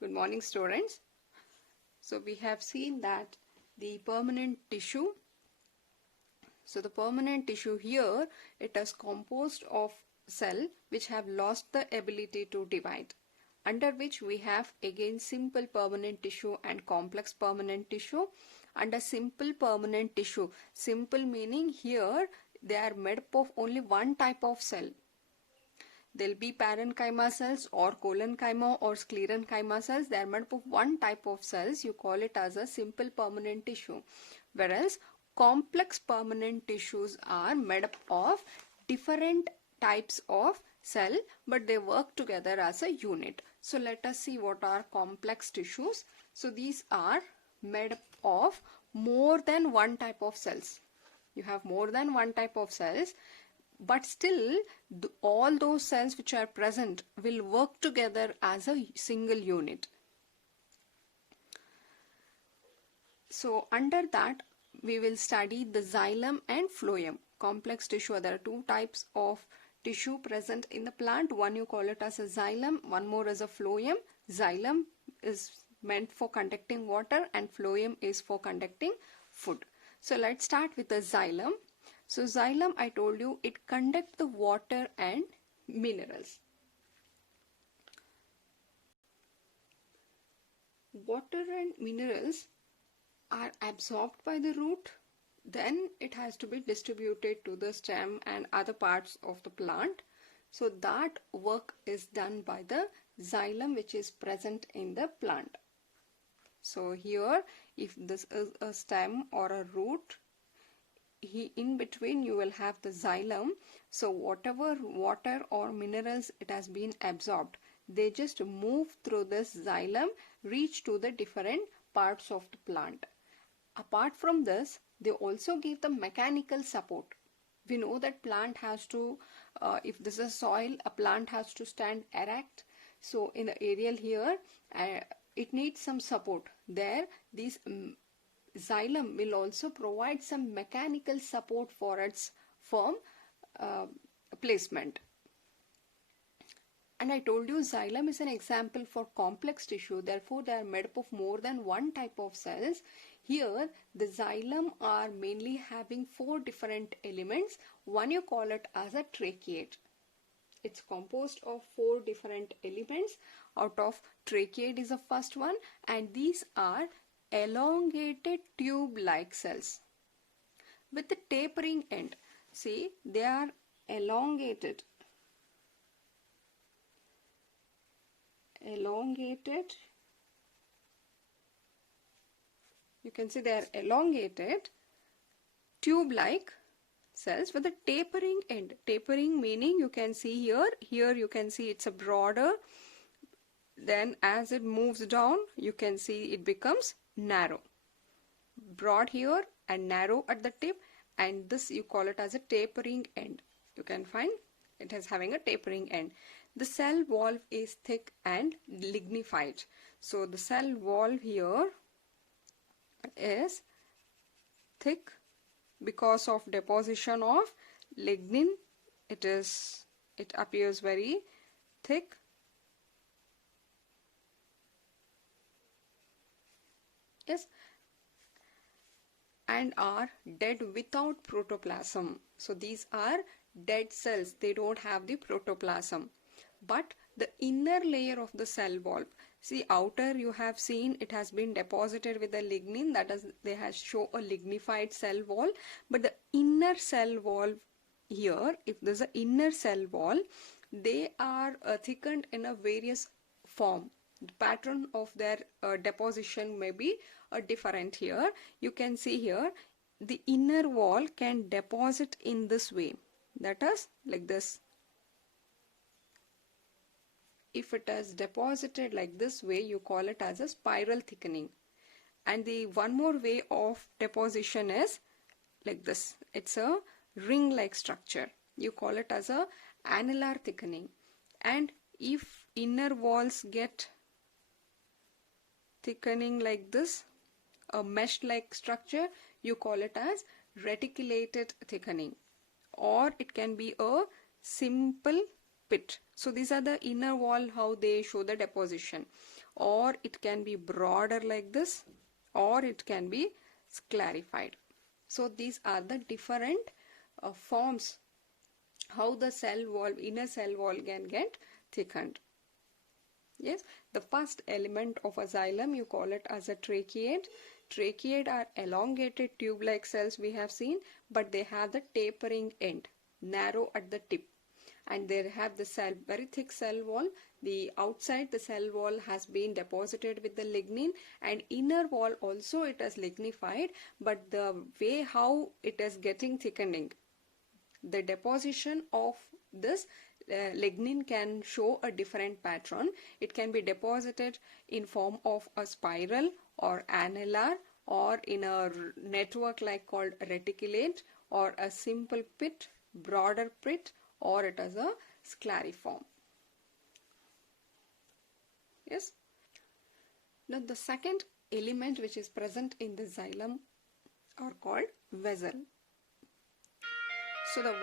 Good morning, students. So we have seen that the permanent tissue. So the permanent tissue here, it is composed of cell which have lost the ability to divide, under which we have again simple permanent tissue and complex permanent tissue. Under simple permanent tissue, simple meaning here they are made up of only one type of cell. There will be parenchyma cells or collenchyma or sclerenchyma cells. They are made up of one type of cells. You call it as a simple permanent tissue. Whereas complex permanent tissues are made up of different types of cell, but they work together as a unit. So let us see what are complex tissues. So these are made up of more than one type of cells. You have more than one type of cells, but still all those cells which are present will work together as a single unit. So under that we will study the xylem and phloem. Complex tissue, there are two types of tissue present in the plant. One you call it as a xylem, one more as a phloem. Xylem is meant for conducting water and phloem is for conducting food. So let's start with the xylem. So xylem, I told you, it conducts the water and minerals. Water and minerals are absorbed by the root, then it has to be distributed to the stem and other parts of the plant. So that work is done by the xylem which is present in the plant. So here, if this is a stem or a root, in between you will have the xylem. So whatever water or minerals it has been absorbed, they just move through this xylem, reach to the different parts of the plant. Apart from this, they also give the mechanical support. We know that plant has to, if this is soil, a plant has to stand erect. So in the aerial here, it needs some support. There, these xylem will also provide some mechanical support for its firm placement. And I told you xylem is an example for complex tissue. Therefore, they are made up of more than one type of cells. Here, the xylem are mainly having four different elements. One you call it as a tracheate. It's composed of four different elements. Out of tracheate is the first one, and these are elongated tube-like cells with the tapering end. See, they are elongated. You can see they are elongated tube-like cells with a tapering end. Tapering meaning you can see here you can see it's a broader, then as it moves down you can see it becomes narrow. Broad here and narrow at the tip, and this you call it as a tapering end. You can find it is having a tapering end. The cell wall is thick and lignified. So the cell wall here is thick because of deposition of lignin. It appears very thick. Yes, and are dead without protoplasm. So these are dead cells, they don't have the protoplasm. But the inner layer of the cell wall, see, outer you have seen it has been deposited with the lignin, that is, they have show a lignified cell wall. But the inner cell wall here, if there's an inner cell wall, they are thickened in a various form. The pattern of their deposition may be different here. You can see here the inner wall can deposit in this way, that is like this. If it is deposited like this way, you call it as a spiral thickening. And the one more way of deposition is like this. It's a ring-like structure. You call it as a annular thickening. And if inner walls get thickening like this, a mesh-like structure, you call it as reticulated thickening. Or it can be a simple pit. So these are the inner wall, how they show the deposition. Or it can be broader like this, or it can be sclarified. So these are the different forms how the cell wall, inner cell wall can get thickened. Yes, the first element of a xylem, you call it as a tracheate. Tracheate are elongated tube-like cells we have seen, but they have the tapering end, narrow at the tip. And they have the cell, very thick cell wall. The outside the cell wall has been deposited with the lignin, and inner wall also it is lignified, but the way how it is getting thickening, the deposition of this lignin can show a different pattern. It can be deposited in form of a spiral or annular, or in a network like called reticulate, or a simple pit, broader pit, or it is a sclariform. Yes. Now the second element which is present in the xylem are called vessel. So the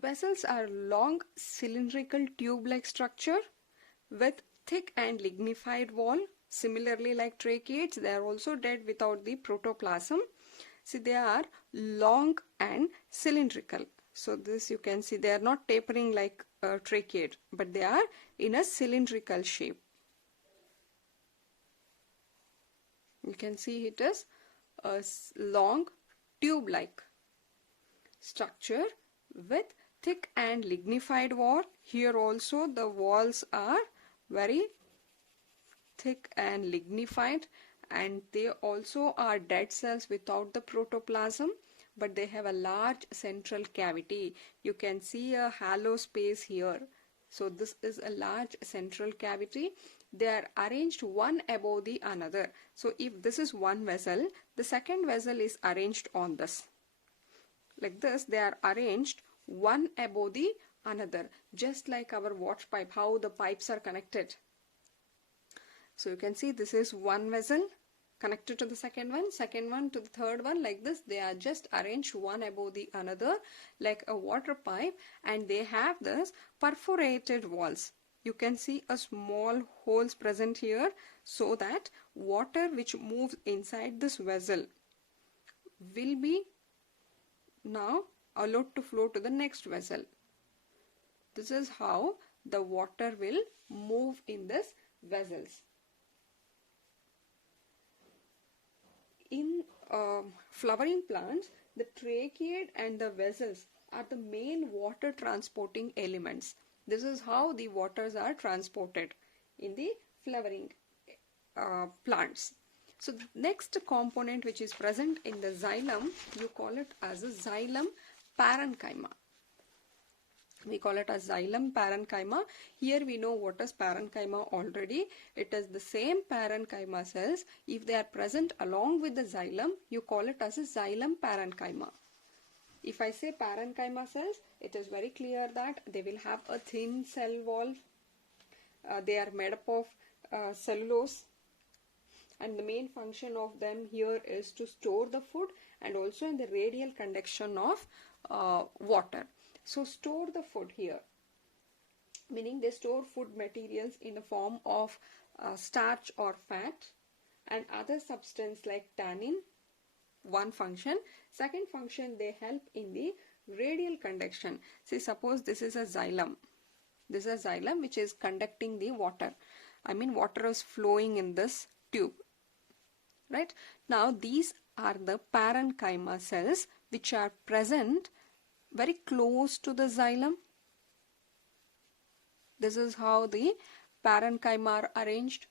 vessels are long cylindrical tube-like structure with thick and lignified wall. Similarly, like tracheates, they are also dead without the protoplasm. See, they are long and cylindrical. So this you can see, they are not tapering like a tracheate, but they are in a cylindrical shape. You can see it is a long tube-like structure with thick and lignified wall. Here also the walls are very thick and lignified, and they also are dead cells without the protoplasm, but they have a large central cavity. You can see a hollow space here. So this is a large central cavity. They are arranged one above the another. So if this is one vessel, the second vessel is arranged on this. Like this, they are arranged one above the another, just like our water pipe, how the pipes are connected. So you can see this is one vessel connected to the second one to the third one. Like this, they are just arranged one above the another like a water pipe, and they have this perforated walls. You can see a small holes present here, so that water which moves inside this vessel will be now allowed to flow to the next vessel. This is how the water will move in this vessels. In flowering plants, the tracheate and the vessels are the main water transporting elements. This is how the waters are transported in the flowering plants. So the next component which is present in the xylem, you call it as a xylem parenchyma. We call it as xylem parenchyma. Here we know what is parenchyma already. It is the same parenchyma cells. If they are present along with the xylem, you call it as a xylem parenchyma. If I say parenchyma cells, it is very clear that they will have a thin cell wall. They are made up of cellulose, and the main function of them here is to store the food and also in the radial conduction of water. So store the food here, meaning they store food materials in the form of starch or fat and other substance like tannin. One function. Second function, they help in the radial conduction. See, suppose this is a xylem. This is a xylem which is conducting the water. I mean, water is flowing in this tube. Right? Now, these are the parenchyma cells which are present very close to the xylem. This is how the parenchyma are arranged.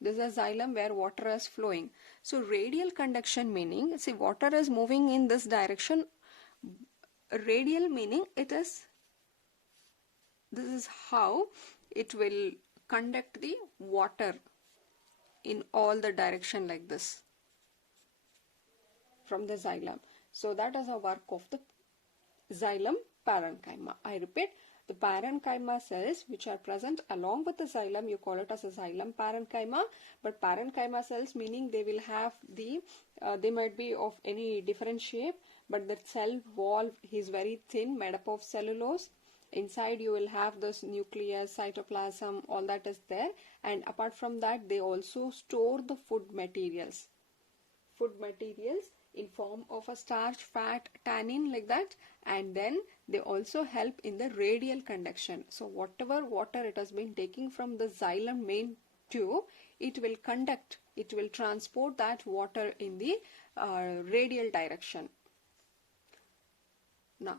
This is a xylem where water is flowing. So radial conduction meaning, see, water is moving in this direction. Radial meaning this is how it will conduct the water in all the direction like this from the xylem. So that is a work of the xylem parenchyma. I repeat, the parenchyma cells which are present along with the xylem, you call it as a xylem parenchyma. But parenchyma cells meaning they will have the, they might be of any different shape, but the cell wall is very thin, made up of cellulose. Inside you will have this nucleus, cytoplasm, all that is there, and apart from that they also store the food materials in form of a starch, fat, tannin, like that, and then they also help in the radial conduction. So whatever water it has been taking from the xylem main tube, it will conduct, it will transport that water in the radial direction. Now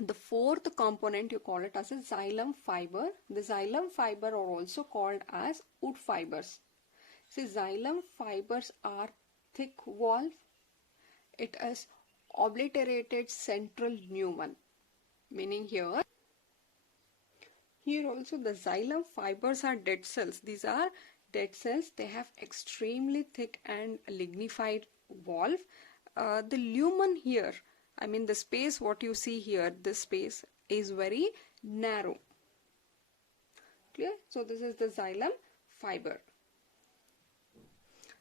the fourth component, you call it as a xylem fiber. The xylem fiber are also called as wood fibers. See, xylem fibers are thick wall. It is obliterated central neuron. Meaning here also the xylem fibers are dead cells. These are dead cells. They have extremely thick and lignified valve. The lumen here, I mean the space what you see here, this space is very narrow. Clear? So this is the xylem fiber.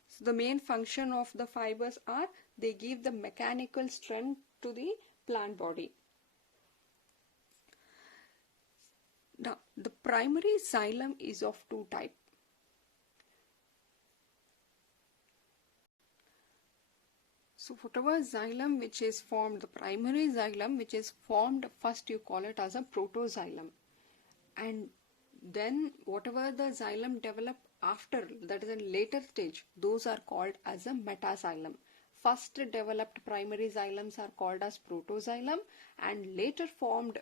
So the main function of the fibers are they give the mechanical strength to the plant body. Now the primary xylem is of two types. So whatever xylem which is formed, the primary xylem which is formed, first you call it as a protoxylem, and then whatever the xylem develop after, that is in later stage, those are called as a metaxylem. First developed primary xylems are called as protoxylem, and later formed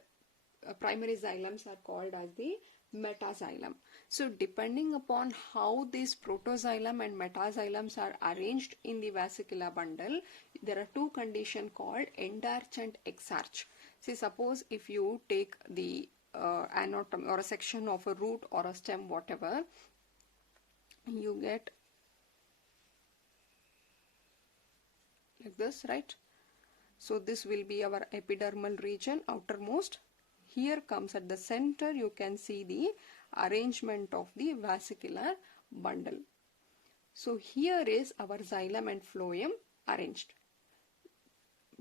primary xylems are called as the metaxylem. So depending upon how these protoxylem and metaxylems are arranged in the vesicular bundle, there are two conditions called endarch and exarch. See, suppose if you take the anatomy or a section of a root or a stem, whatever, you get like this, right? So this will be our epidermal region, outermost. Here comes at the center, you can see the arrangement of the vesicular bundle. So here is our xylem and phloem arranged,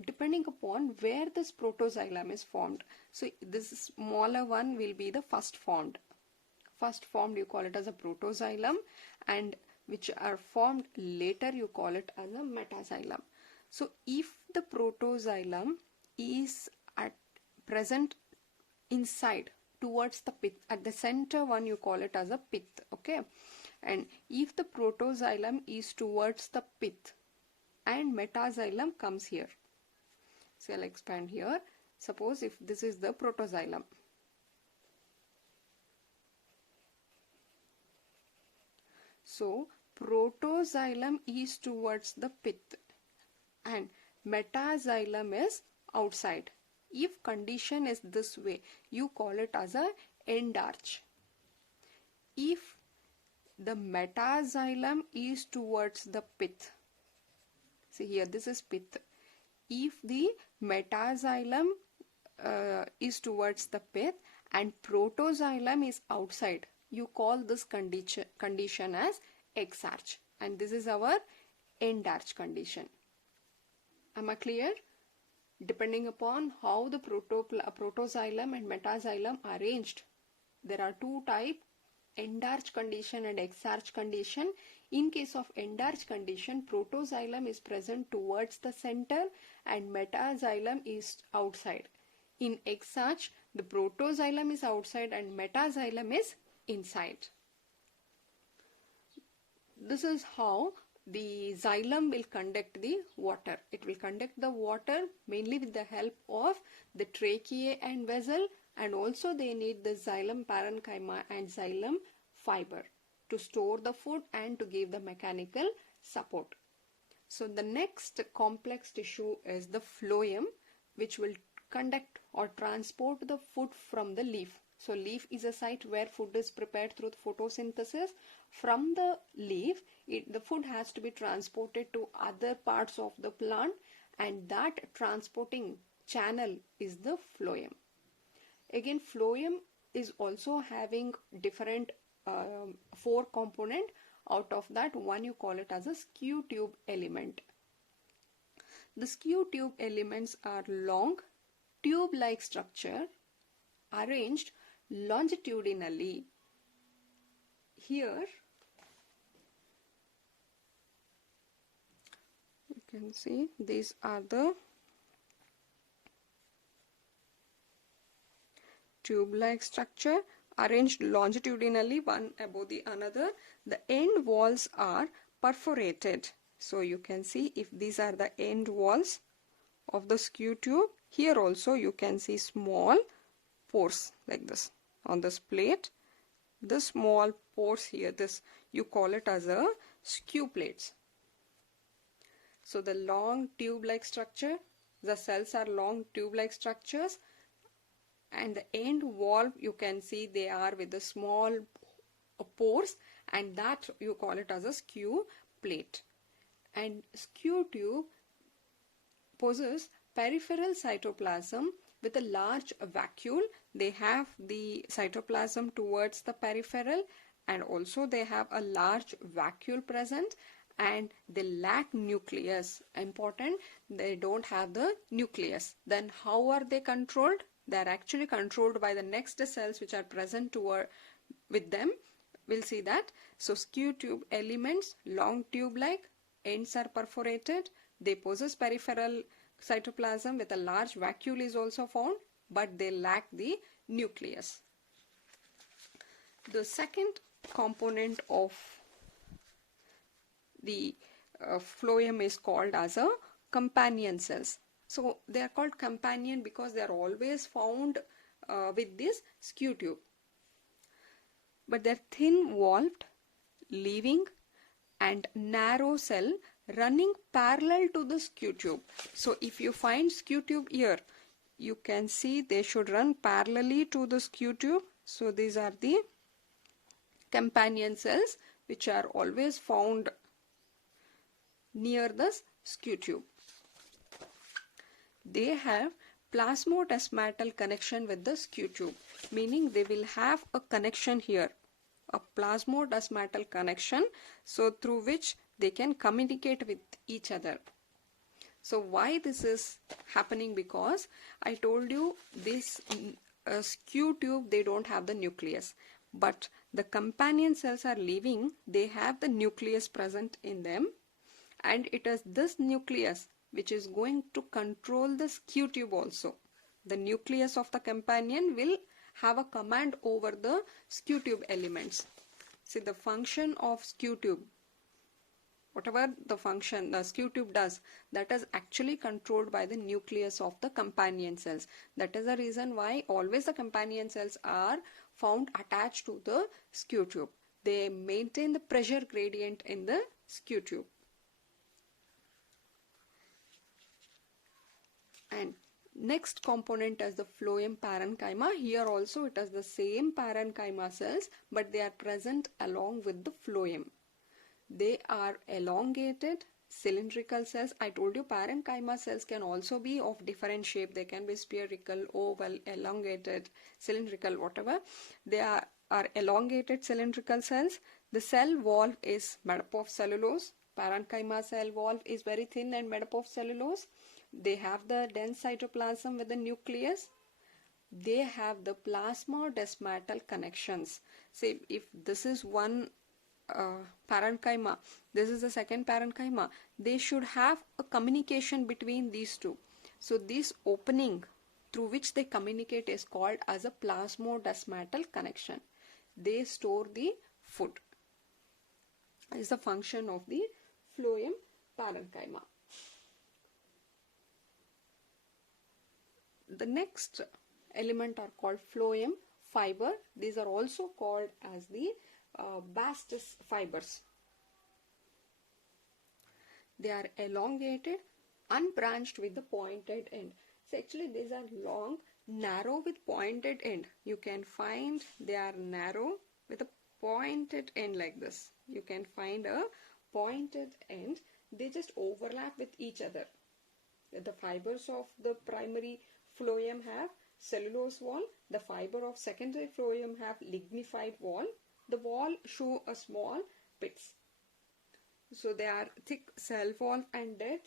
depending upon where this protoxylem is formed. So this smaller one will be the first formed. First formed you call it as a protoxylem, and which are formed later you call it as a metaxylem. So if the protoxylem is at present inside towards the pith, at the center one you call it as a pith, okay, and if the protoxylem is towards the pith and metaxylem comes here, so I'll expand here. Suppose if this is the protoxylem, so protoxylem is towards the pith and metaxylem is outside. If condition is this way, you call it as a endarch. If the metaxylem is towards the pith, see here this is pith. If the metaxylem is towards the pith and protoxylem is outside, you call this condition as exarch, and this is our endarch condition. Am I clear? Depending upon how the protoxylem and metaxylem arranged, there are two types, endarch condition and exarch condition. In case of endarch condition, protoxylem is present towards the center and metaxylem is outside. In exarch, the protoxylem is outside and metaxylem is inside. This is how the xylem will conduct the water. It will conduct the water mainly with the help of the tracheae and vessel, and also they need the xylem parenchyma and xylem fiber to store the food and to give the mechanical support. So the next complex tissue is the phloem, which will conduct or transport the food from the leaf. So leaf is a site where food is prepared through photosynthesis. From the leaf, the food has to be transported to other parts of the plant, and that transporting channel is the phloem. Again, phloem is also having different 4 component. Out of that, one you call it as a skew tube element. The skew tube elements are long, tube-like structure arranged longitudinally. Here you can see these are the tube-like structure arranged longitudinally, one above the another. The end walls are perforated. So you can see if these are the end walls of the skew tube, here also you can see small pores like this on this plate. The small pores here, this you call it as a skew plates. So the long tube-like structure, the cells are long tube-like structures, and the end wall you can see they are with the small pores, and that you call it as a skew plate. And skew tube possess peripheral cytoplasm with a large vacuole. They have the cytoplasm towards the peripheral, and also they have a large vacuole present, and they lack nucleus. Important, they don't have the nucleus. Then how are they controlled? They are actually controlled by the next cells which are present with them. We'll see that. So skew tube elements, long tube-like, ends are perforated. They possess peripheral cytoplasm with a large vacuole is also found, but they lack the nucleus. The second component of the phloem is called as a companion cells. So they are called companion because they are always found with this skew tube. But they are thin-walled, living and narrow cell running parallel to the skew tube. So if you find skew tube here, you can see they should run parallelly to the skew tube. So these are the companion cells which are always found near the skew tube. They have plasmodesmatal connection with the skew tube, meaning they will have a connection here, a plasmodesmatal connection, so through which they can communicate with each other. So why this is happening? Because I told you this skew tube, they don't have the nucleus, but the companion cells are living, they have the nucleus present in them, and it is this nucleus which is going to control the skew tube also. The nucleus of the companion will have a command over the skew tube elements. See, the function of skew tube, whatever the function the skew tube does, that is actually controlled by the nucleus of the companion cells. That is the reason why always the companion cells are found attached to the skew tube. They maintain the pressure gradient in the skew tube. And next component is the phloem parenchyma. Here also it is the same parenchyma cells, but they are present along with the phloem. They are elongated cylindrical cells. I told you parenchyma cells can also be of different shape. They can be spherical, oval, elongated, cylindrical, whatever. They are elongated cylindrical cells. The cell wall is made up of cellulose. Parenchyma cell wall is very thin and made up of cellulose. They have the dense cytoplasm with the nucleus. They have the plasmodesmatal connections. Say if this is one parenchyma, this is the second parenchyma, they should have a communication between these two. So this opening through which they communicate is called as a plasmodesmatal connection. They store the food. Is the function of the phloem parenchyma. The next element are called phloem fiber. These are also called as the bast fibers. They are elongated, unbranched with the pointed end. So actually these are long, narrow with pointed end. You can find they are narrow with a pointed end like this. You can find a pointed end. They just overlap with each other. The fibers of the primary phloem have cellulose wall. The fiber of secondary phloem have lignified wall. The wall show a small pits. So they are thick cell wall and dead.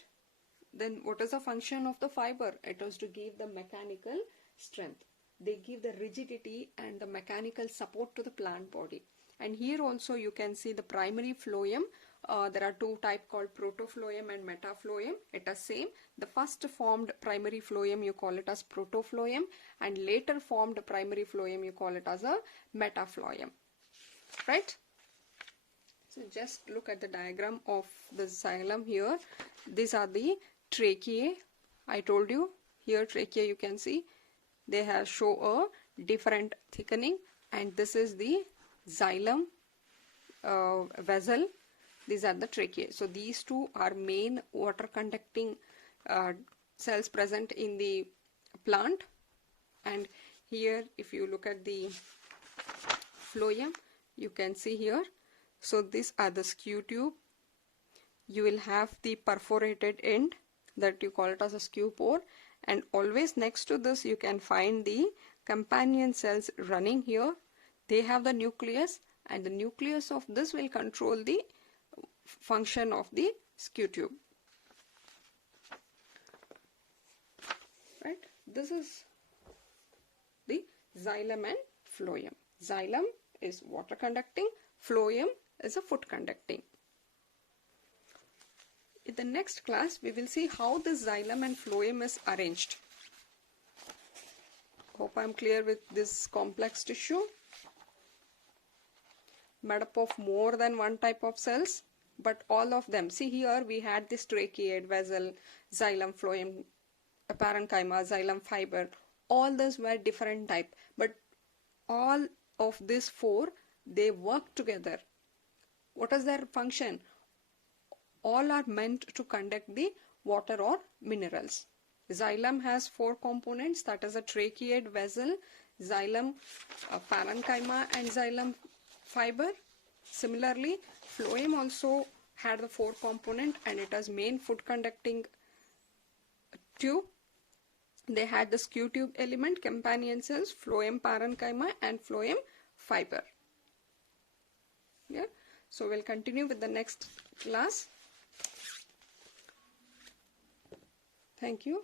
Then what is the function of the fiber? It was to give the mechanical strength. They give the rigidity and the mechanical support to the plant body. And here also you can see the primary phloem. There are two types called protophlloem and metaphlloem. It is same. The first formed primary phloem you call it as protophlloem, and later formed primary phloem you call it as a metaphlloem. Right? So just look at the diagram of the xylem here. These are the tracheae. I told you here trachea you can see they have show a different thickening, and this is the xylem vessel. These are the tracheae. So these two are main water conducting cells present in the plant. And here if you look at the phloem, you can see here. So these are the skew tube. You will have the perforated end that you call it as a skew pore, and always next to this you can find the companion cells running here. They have the nucleus, and the nucleus of this will control the function of the skew tube. Right? This is the xylem and phloem. Xylem is water conducting, phloem is a food conducting. In the next class we will see how this xylem and phloem is arranged. Hope I am clear with this complex tissue made up of more than one type of cells, but all of them, see here we had this tracheate, vessel, xylem, phloem, parenchyma, xylem fiber. All these were different type, but all of these four, they work together. What is their function? All are meant to conduct the water or minerals. Xylem has four components, that is a tracheate vessel, xylem parenchyma and xylem fiber. Similarly, phloem also had the four component, and it has main food conducting tube. They had the skew tube element, companion cells, phloem parenchyma and phloem fiber. Yeah. So we'll continue with the next class. Thank you.